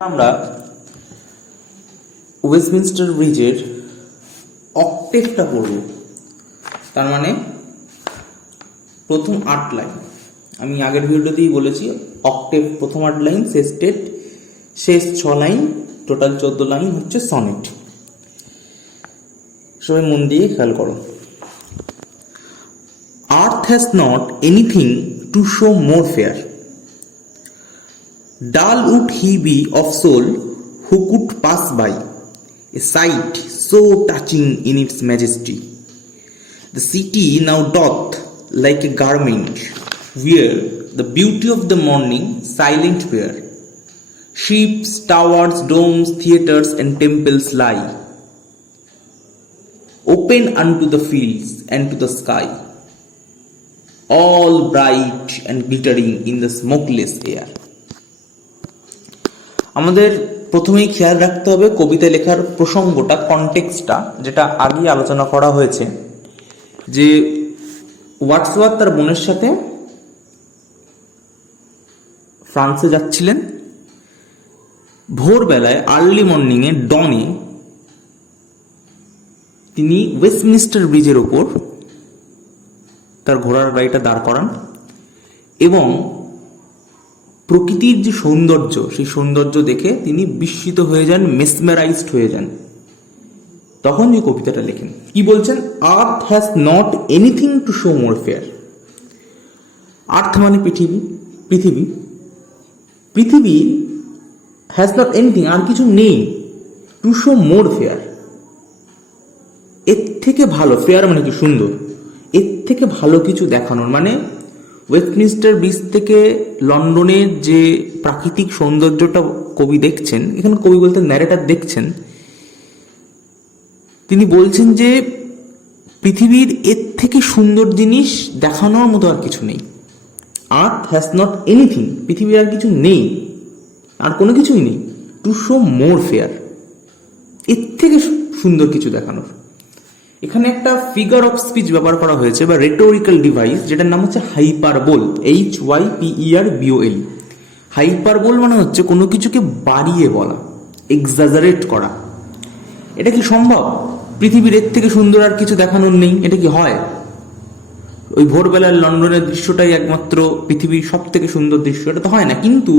আমরা ওয়েস্টমিনস্টার ব্রিজের অক্টেভটা পড়ব। তার মানে প্রথম 8 লাইন, আমি আগের ভিডিওতেই বলেছি অক্টেভ প্রথম 8 লাইন, সেস্টেট শেষ 6 লাইন, টোটাল 14 লাইন হচ্ছে সনেট। সবাই মন দিয়ে খেয়াল করো। আর্থ has not anything to show more fair, dull would he be of soul who could pass by, a sight so touching in its majesty. The city now doth like a garment wear the beauty of the morning silent wear. Ships, towers, domes, theatres and temples lie open unto the fields and to the sky, all bright and glittering in the smokeless air. আমাদের প্রথমেই খেয়াল রাখতে হবে কবিতা লেখার প্রসঙ্গটা, কনটেক্সটটা, যেটা আগেই আলোচনা করা হয়েছে, যে ওয়াটসওয়ার্থ তার বোনের সাথে ফ্রান্সে যাচ্ছিলেন। ভোরবেলায় আর্লি মর্নিংয়ে ডনে তিনি ওয়েস্টমিনস্টার ব্রিজের ওপর তার ঘোড়ার গাড়িটা দাঁড় করান এবং প্রকৃতির যে সৌন্দর্য, সেই সৌন্দর্য দেখে তিনি বিস্মিত হয়ে যান, মেসমেরাইজড হয়ে যান। তখন যে কবিতাটা লেখেন, কি বলছেন? Earth has not anything to show more fair. Earth মানে পৃথিবী, পৃথিবী, পৃথিবী হ্যাজ নট এনিথিং, আর কিছু নেই, টু শো মোর ফেয়ার, এর থেকে ভালো, ফেয়ার মানে কি? সুন্দর, এর থেকে ভালো কিছু দেখানোর, মানে ওয়েস্টমিনস্টার ব্রিজ থেকে লন্ডনের যে প্রাকৃতিক সৌন্দর্যটা কবি দেখছেন, এখানে কবি বলতে ন্যারেটর দেখছেন, তিনি বলছেন যে পৃথিবীর এর থেকে সুন্দর জিনিস দেখানোর মতো আর কিছু নেই। আর্থ হ্যাজ নট এনিথিং, পৃথিবীর আর কিছু নেই, আর কোনো কিছুই নেই, টু শো মোর ফেয়ার, এর থেকে সুন্দর কিছু দেখানোর। এখানে একটা ফিগার অফ স্পিচ ব্যবহার করা হয়েছে বা রেটোরিক্যাল ডিভাইস, যেটার নাম হচ্ছে হাইপারবোল, HYPERBOL। হাইপারবোল মানে হচ্ছে কোনো কিছুকে বাড়িয়ে বলা, এক্সাজারেট করা। এটা কি সম্ভব? পৃথিবীর এর থেকে সুন্দর আর কিছু দেখানোর নেই, এটা কি হয়? ওই ভোরবেলার লন্ডনের দৃশ্যটাই একমাত্র পৃথিবীর সব থেকে সুন্দর দৃশ্য, এটা তো হয় না। কিন্তু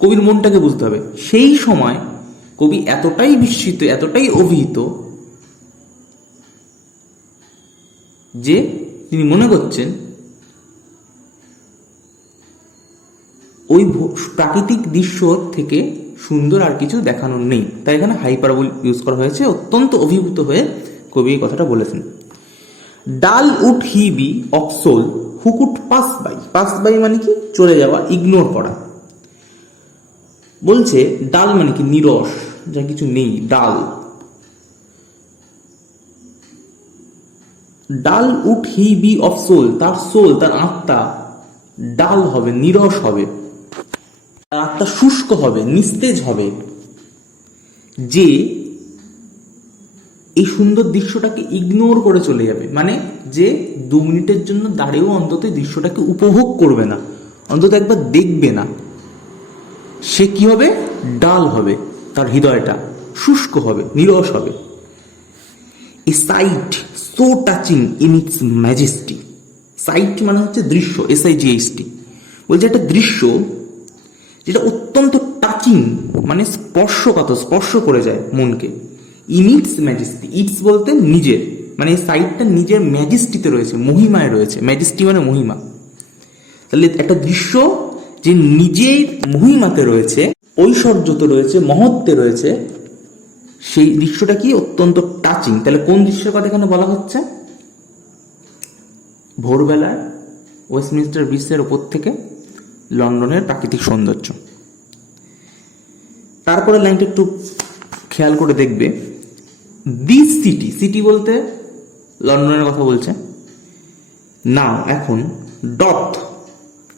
কবির মনটাকে বুঝতে হবে। সেই সময় কবি এতটাই বিস্মিত, এতটাই অভিহিত যে তিনি মনে করছেন ওই প্রাকৃতিক দৃশ্য থেকে সুন্দর আর কিছু দেখানোর নেই, তাই এখানে হাইপারবোল ইউজ করা হয়েছে। অত্যন্ত অভিভূত হয়ে কবি এই কথাটা বলেছেন। Dull would he be of soul who could pass by, pass by মানে কি? চলে যাওয়া, ইগনোর করা। বলছে ডাল মানে কি? নিরস, যা কিছু নেই, dull. Dull would he be of soul, তার সোল, তার আত্মা ডাল হবে, নিরস হবে, তার আত্মা শুষ্ক হবে, নিস্তেজ হবে, যে এই সুন্দর দৃশ্যটাকে ইগনোর করে চলে যাবে। মানে যে 2 মিনিটের জন্য দাঁড়িয়েও অন্তত দৃশ্যটাকে উপভোগ করবে না, অন্তত একবার দেখবে না, সে কি হবে? ডাল হবে, তার হৃদয়টা শুষ্ক হবে, নিরস হবে। A sight so touching in its majesty, sight মানে হচ্ছে দৃশ্য, SIGHT। বলছে একটা দৃশ্য যেটা অত্যন্ত টাচিং, মানে স্পর্শকাতর, স্পর্শ করে যায় মনকে। ইন ইটস ম্যাজেস্টি, ইটস বলতে নিজের, মানে এই সাইটটা নিজের ম্যাজেস্টিতে রয়েছে, মহিমায় রয়েছে। ম্যাজেস্টি মানে মহিমা। তাহলে একটা দৃশ্য যে নিজের মহিমাতে রয়েছে, ঐশ্বর্যতে রয়েছে, মহত্বে রয়েছে, সেই দৃশ্যটা কি? অত্যন্ত টাচিং। তাহলে কোন দৃশ্যের কথা এখানে বলা হচ্ছে? ভোরবেলায় ওয়েস্টমিনস্টার ব্রিজের ওপর থেকে লন্ডনের প্রাকৃতিক সৌন্দর্য। তারপরে লাইনটা একটু খেয়াল করে দেখবে, দিস সিটি, সিটি বলতে লন্ডনের কথা বলছে, নাও এখন, doth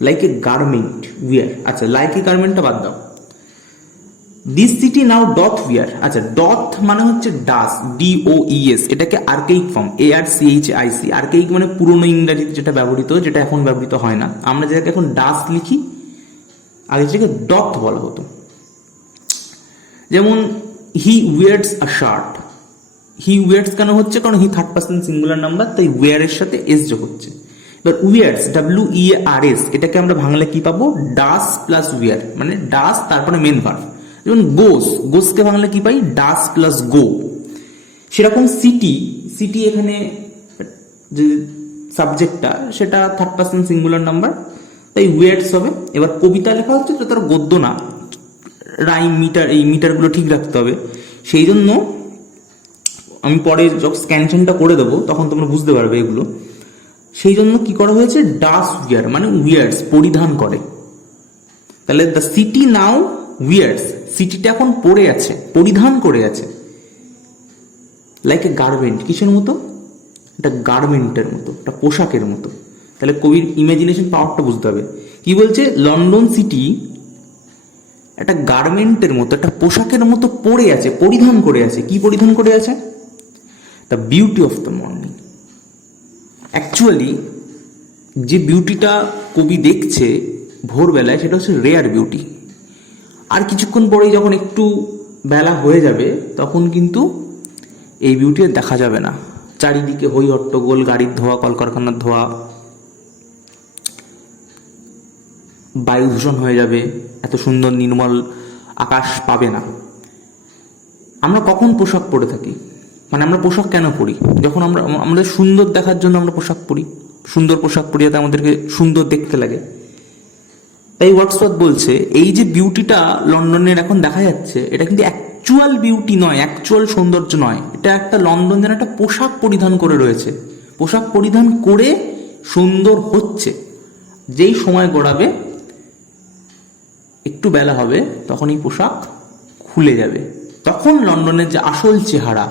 like a garment wear, আচ্ছা লাইক এ গার্মেন্টটা বাদ দাও, this city now doth wear. আচ্ছা ডথ মানে হচ্ছে ডাস, DOES, এটাকে আর্কেইক ফর্ম, ARCHIC। আর্কেইক মানে পুরনো ইংরাজিতে যেটা ব্যবহৃত, যেটা এখন ব্যবহৃত হয় না। আমরা যেটাকে এখন ডাস লিখি, আগে যেটাকে ডথ বলা হতো। যেমন হি ওয়ার্স আ শার্ট, হি ওয়ার্স কেন হচ্ছে, কারণ he third person singular number, তাই ওয়ারের সাথে এস যোগ হচ্ছে। এবার ওয়ার্স, WEARS, এটাকে আমরা বাংলায় কি পাবো, ডাস প্লাস ওয়ার, মানে ডাস তারপরে মেন ভার্ব। যেমন গোসকে বাংলায় কি পাই, ডাস প্লাস গো। সেরকম সিটি এখানে যে সাবজেক্টটা সেটা থার্ড পার্সন সিঙ্গুলার নাম্বার, তাই ওয়ার্ডস হবে। এবার কবিতা লেখা হচ্ছে তো তার গদ্য না, রাইম মিটার, এই মিটারগুলো ঠিক রাখতে হবে। সেই জন্য আমি পরে যখন স্ক্যানশনটা করে দেবো তখন তোমরা বুঝতে পারবে এগুলো। সেই জন্য কি করা হয়েছে, ডাস উইয়ার মানে উইয়ার্স, পরিধান করে। তাহলে দ্য সিটি নাও উইয়ার্স, সিটিটা এখন পরে আছে, পরিধান করে আছে। লাইক এ গার্মেন্ট, কিসের মতো, এটা গার্মেন্টের মতো, একটা পোশাকের মতো। তাহলে কবির ইমাজিনেশন পাওয়ারটা বুঝতে হবে। কি বলছে, লন্ডন সিটি একটা গার্মেন্টের মতো, একটা পোশাকের মতো পরে আছে, পরিধান করে আছে। কি পরিধান করে আছে, the beauty of the morning. Actually যে বিউটিটা কবি দেখছে ভোরবেলায়, সেটা হচ্ছে রেয়ার বিউটি। আর কিছুক্ষণ পরেই যখন একটু বেলা হয়ে যাবে তখন কিন্তু এই বিউটি দেখা যাবে না। চারিদিকে হই হট্টগোল, গাড়ির ধোঁয়া, কলকারখানার ধোঁয়া, বায়ু দূষণ হয়ে যাবে, এত সুন্দর নির্মল আকাশ পাবে না। আমরা কখন পোশাক পরে থাকি, মানে আমরা পোশাক কেন পরি, যখন আমরা আমাদের সুন্দর দেখার জন্য আমরা পোশাক পরি, সুন্দর পোশাক পরি যাতে আমাদেরকে সুন্দর দেখতে লাগে। তাই ওয়ার্ডসওয়ার্থ বলছে এই যে বিউটিটা লন্ডনের এখন দেখা যাচ্ছে, এটা কিন্তু অ্যাকচুয়াল বিউটি নয়, অ্যাকচুয়াল সৌন্দর্য নয়। এটা একটা লন্ডন যেন একটা পোশাক পরিধান করে রয়েছে, পোশাক পরিধান করে সুন্দর হচ্ছে। যেই সময় গড়াবে, একটু বেলা হবে, তখন এই পোশাক খুলে যাবে। তখন লন্ডনের যে আসল চেহারা,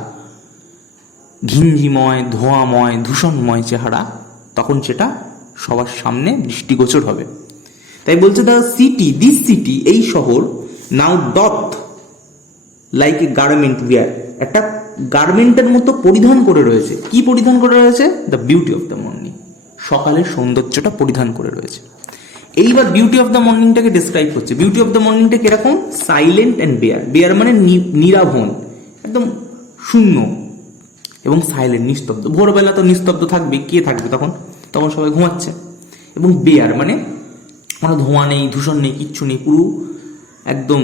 ঘিঞ্জিময়, ধোঁয়াময়, দূষণময় চেহারা, তখন সেটা সবার সামনে দৃষ্টিগোচর হবে। তাই বলছে দ্য সিটি, দিস সিটি, এই শহর, now doth like a garment wear, একটা গার্মেন্টের মতো পরিধান করে রয়েছে। কি পরিধান করে রয়েছে, the beauty of the morning, সকালের সৌন্দর্যটা পরিধান করে রয়েছে। এইবার বিউটি অফ দ্য মর্নিংটাকে ডিসক্রাইব করছে। বিউটি অফ দ্য মর্নিংটা কিরকম, সাইলেন্ট অ্যান্ড বেয়ার। বেয়ার মানে নিরাভন, একদম শূন্য, এবং সাইলেন্ট, নিস্তব্ধ। ভোরবেলা তো নিস্তব্ধ থাকবে, কে থাকবে তখন, তখন সবাই ঘুমাচ্ছে। এবং বেয়ার মানে কোনো ধোঁয়া নেই, দূষণ নেই, কিচ্ছু নেই, পুরো একদম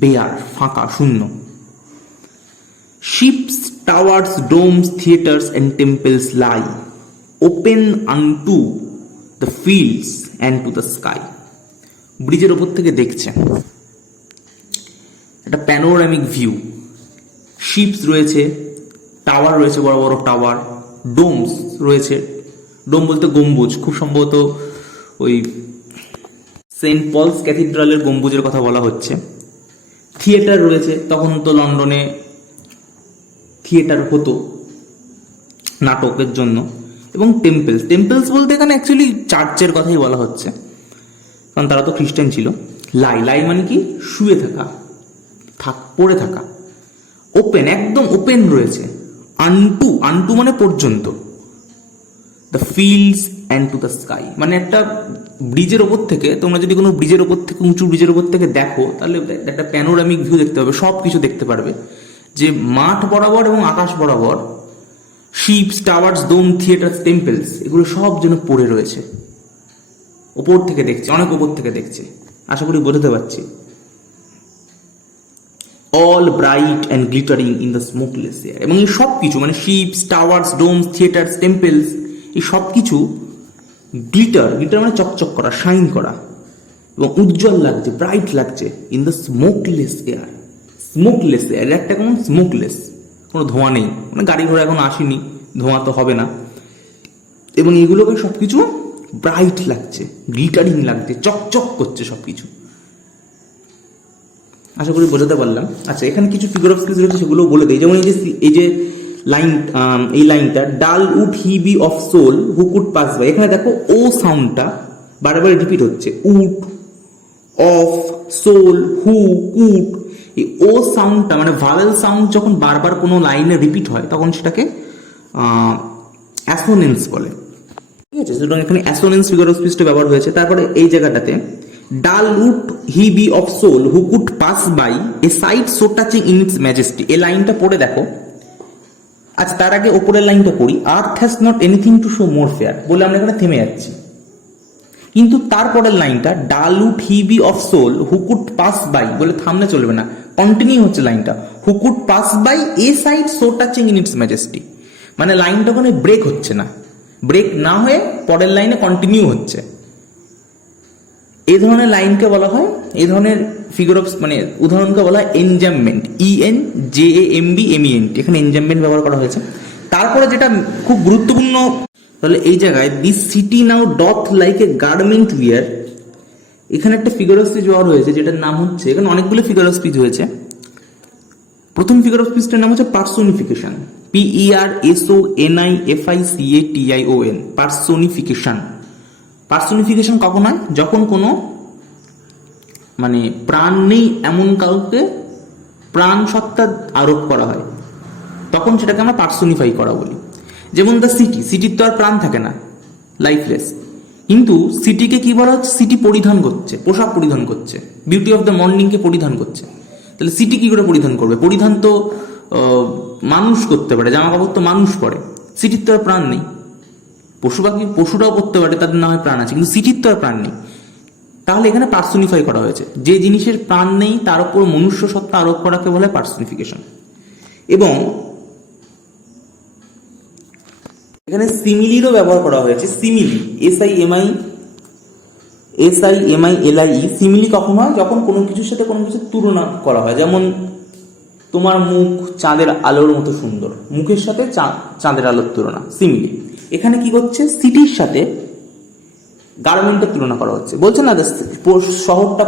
বেয়ার, ফাঁকা, শূন্য। Ships, towers, domes, theatres and temples lie open আনটু the fields and to the sky. ব্রিজের ওপর থেকে দেখছে, একটা প্যানোরামিক ভিউ। শিপস রয়েছে, টাওয়ার রয়েছে, বড় বড় টাওয়ার, ডোমস রয়েছে, ডোম বলতে গম্বুজ, খুব সম্ভবত ওই সেন্ট পলস ক্যাথিড্রালের গম্বুজের কথা বলা হচ্ছে। থিয়েটার রয়েছে, তখন তো লন্ডনে থিয়েটার হতো নাটকের জন্য। এবং টেম্পলস, টেম্পলস বলতে এখানে অ্যাকচুয়ালি চার্চের কথাই বলা হচ্ছে, কারণ তারা তো খ্রিস্টান ছিল। লাই মানে কি, শুয়ে থাকা, পড়ে থাকা। ওপেন, একদম ওপেন রয়েছে। আনটু মানে পর্যন্ত। The fields and to the sky, মানে একটা ব্রিজের ওপর থেকে, তোমরা যদি কোনো ব্রিজের ওপর থেকে, উঁচু ব্রিজের ওপর থেকে দেখো, তাহলে একটা প্যানোরামিক ভিউ দেখতে পাবে, সব কিছু দেখতে পারবে। যে মাঠ বরাবর এবং আকাশ বরাবর শিপস, টাওয়ার্স, ডোম, থিয়েটার্স, টেম্পলস, এগুলো সব যেন পড়ে রয়েছে। ওপর থেকে দেখছে, অনেক ওপর থেকে দেখছে, আশা করি বোঝাতে পারছি। All bright and glittering in the smokeless air. এবং এই সব কিছু মানে ships, towers, domes, theatres, temples, এই সব কিছু গ্লিটার মানে চকচক করা, শাইন করা, এবং উজ্জ্বল লাগছে, ব্রাইট লাগছে, in the smokeless air. Smokeless air, একটা কেমন স্মোকলেস, কোনো ধোঁয়া নেই, মানে গাড়ি ঘোড়া এখন আসেনি, ধোঁয়া তো হবে না। এবং এগুলোকে সবকিছু ব্রাইট লাগছে, গ্লিটারিং লাগছে, চকচক করছে সবকিছু। আশা করি বোঝাতে পারলাম। আচ্ছা, এখানে কিছু ফিগার অফ স্পিচ রয়েছে, সেগুলো বলে দিই। যেমন এই যে লাইন, এই লাইনটা, dull would he be of soul who could pass by. এখানে দেখো ও সাউন্ডটা বারবার রিপিট হচ্ছে, would, of, soul, who, could. এই ও সাউন্ডটা মানে ভাওয়েল সাউন্ড যখন বারবার কোনো লাইনে রিপিট হয়, তখন সেটাকে অ্যাসোনেন্স বলে। ঠিক আছে, সুতরাং এখানে অ্যাসোনেন্স ফিগার অফ স্পিচটা ব্যবহার হয়েছে। তারপরে এই জায়গাটাতে dull would he be of soul who could pass by a sight so touching in its majesty. এই লাইনটা পড়ে দেখো। আচ্ছা, তার আগে ওপরের লাইনটা পড়ি। Earth has not anything to show more fair বলে আমরা এখানে থেমে যাচ্ছি, কিন্তু তারপরের লাইনটা dull would he be of soul who could pass by বলে থামলে চলবে না, কন্টিনিউ হচ্ছে লাইনটা। Who could pass by a sight so touching in its majesty, মানে লাইনটা ওখানে ব্রেক হচ্ছে না, ব্রেক না হয়ে পরের লাইনে কন্টিনিউ হচ্ছে। এই ধরনের লাইনকে বলা হয়, এই ধরনের ফিগার অফ মানে উদাহরণকে বলা হয় এনজামমেন্ট, ENJAMBMENT, এখানে এনজামমেন্ট ব্যবহার করা হয়েছে। তারপরে যেটা খুব গুরুত্বপূর্ণ, তাহলে এই জায়গায় this city now doth like a garment wear, এখানে একটা ফিগার অফ স্পিচ ব্যবহার হয়েছে যেটার নাম হচ্ছে, এখানে অনেকগুলো ফিগার অফ স্পিচ হয়েছে। প্রথম ফিগার অফ স্পিচটার নাম হচ্ছে পার্সোনিফিকেশন, PERSONIFICATION, পার্সোনিফিকেশন। পার্সোনিফিকেশন কখন হয়? যখন কোনো মানে প্রাণ নেই এমন কাউকে প্রাণ সত্তা আরোপ করা হয়, তখন সেটাকে আমরা পার্সোনিফাই করা বলি। যেমন দ্য সিটি, সিটির তো আর প্রাণ থাকে না, লাইফলেস, কিন্তু সিটিকে কি বলা হচ্ছে? সিটি পরিধান করছে, পোশাক পরিধান করছে, বিউটি অফ দ্য মর্নিংকে পরিধান করছে। তাহলে সিটি কি করে পরিধান করবে? পরিধান তো মানুষ করতে পারে, জামা কাপড় তো মানুষ পরে, সিটির তো আর প্রাণ নেই। পশু পাখি, পশুরাও করতে পারে, তাদের না হয় প্রাণ আছে, কিন্তু সিটির তো আর প্রাণ নেই। তাহলে এখানে পার্সোনিফাই করা হয়েছে, যে জিনিসের প্রাণ নেই তার উপর মনুষ্য সত্তা আরোপ করাকে বলে পার্সোনিফিকেশন। এবং এখানে সিমিলিরও ব্যবহার করা হয়েছে, সিমিলি, SIMILIE। সিমিলি কখন হয়? যখন কোনো কিছুর সাথে কোনো কিছুর তুলনা করা হয়। যেমন তোমার মুখ চাঁদের আলোর মতো সুন্দর, মুখের সাথে চাঁদের আলোর তুলনা, সিমিলি। এখানে কি করছে? সিটির সাথে গার্মেন্টের তুলনা করা হচ্ছে। বলছে না শহরটা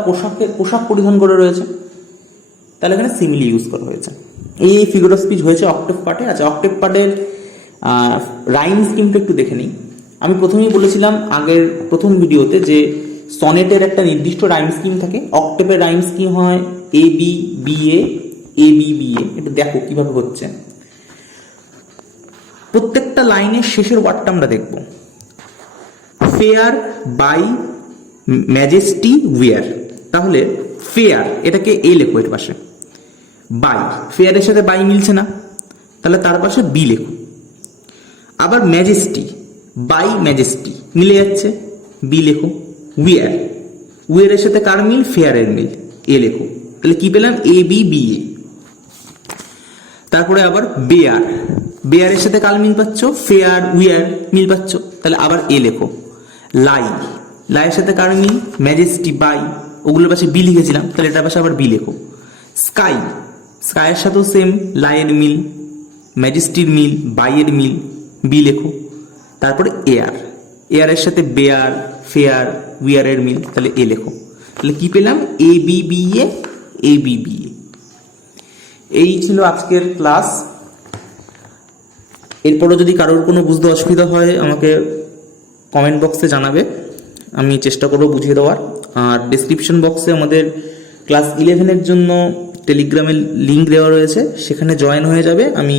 পোশাক পরিধান করে রয়েছে, তাহলে এখানে সিমিলি ইউজ করা হয়েছে। এই ফিগার অফ স্পিচ হয়েছে অক্টেভ পার্টে। আচ্ছা, অক্টেভ পার্টের রাইম স্কিমটা একটু দেখে নিই। আমি প্রথমেই বলেছিলাম আগের প্রথম ভিডিওতে যে সনেটের একটা নির্দিষ্ট রাইম স্কিম থাকে, অক্টেভের রাইম স্কিম হয় ABBA ABBA। এটা দেখো কিভাবে হচ্ছে। প্রত্যেকটা লাইনের শেষের ওয়ার্ডটা আমরা দেখব। ফেয়ার বাই ম্যাজেস্টি উইয়ার, তাহলে ফেয়ার এটাকে এ লেখো এর পাশে, বাই, ফেয়ারের সাথে বাই মিলছে না, তাহলে তার পাশে বি লেখো। আবার ম্যাজেস্টি, বাই ম্যাজেস্টি মিলে যাচ্ছে, বি লেখো। উইয়ার, উইয়ারের সাথে কার মিল? ফেয়ারের মিল, এ লেখো। তাহলে কি পেলাম? ABBA। তারপরে আবার বেয়ার, বেয়ারের সাথে কার মিল পাচ্ছ? ফেয়ার উইয়ার মিল পাচ্ছ, তাহলে আবার এ লেখো। লাই, লাইয়ের সাথে কার মিল? ম্যাজেস্টি বাই, ওগুলোর পাশে বি লিখেছিলাম, তাহলে এটার পাশে আবার বি লেখো। স্কাই, স্কাইয়ের সাথেও সেম, লাইয়ের মিল, ম্যাজেস্টির মিল, বাইয়ের মিল, বি লেখো। তারপরে এয়ার, এয়ারের সাথে বেয়ার, ফেয়ার, উইয়ারের মিল, তাহলে এ লেখো। তাহলে কি পেলাম? ABBA ABBA। এই ছিল আজকের ক্লাস। এরপরও যদি কারোর কোনো বুঝতে অসুবিধা হয় আমাকে কমেন্ট বক্সে জানাবে, আমি চেষ্টা করবো বুঝিয়ে দেওয়ার। আর ডেসক্রিপশন বক্সে আমাদের ক্লাস 11-এর জন্য টেলিগ্রামের লিঙ্ক দেওয়া রয়েছে, সেখানে জয়েন হয়ে যাবে। আমি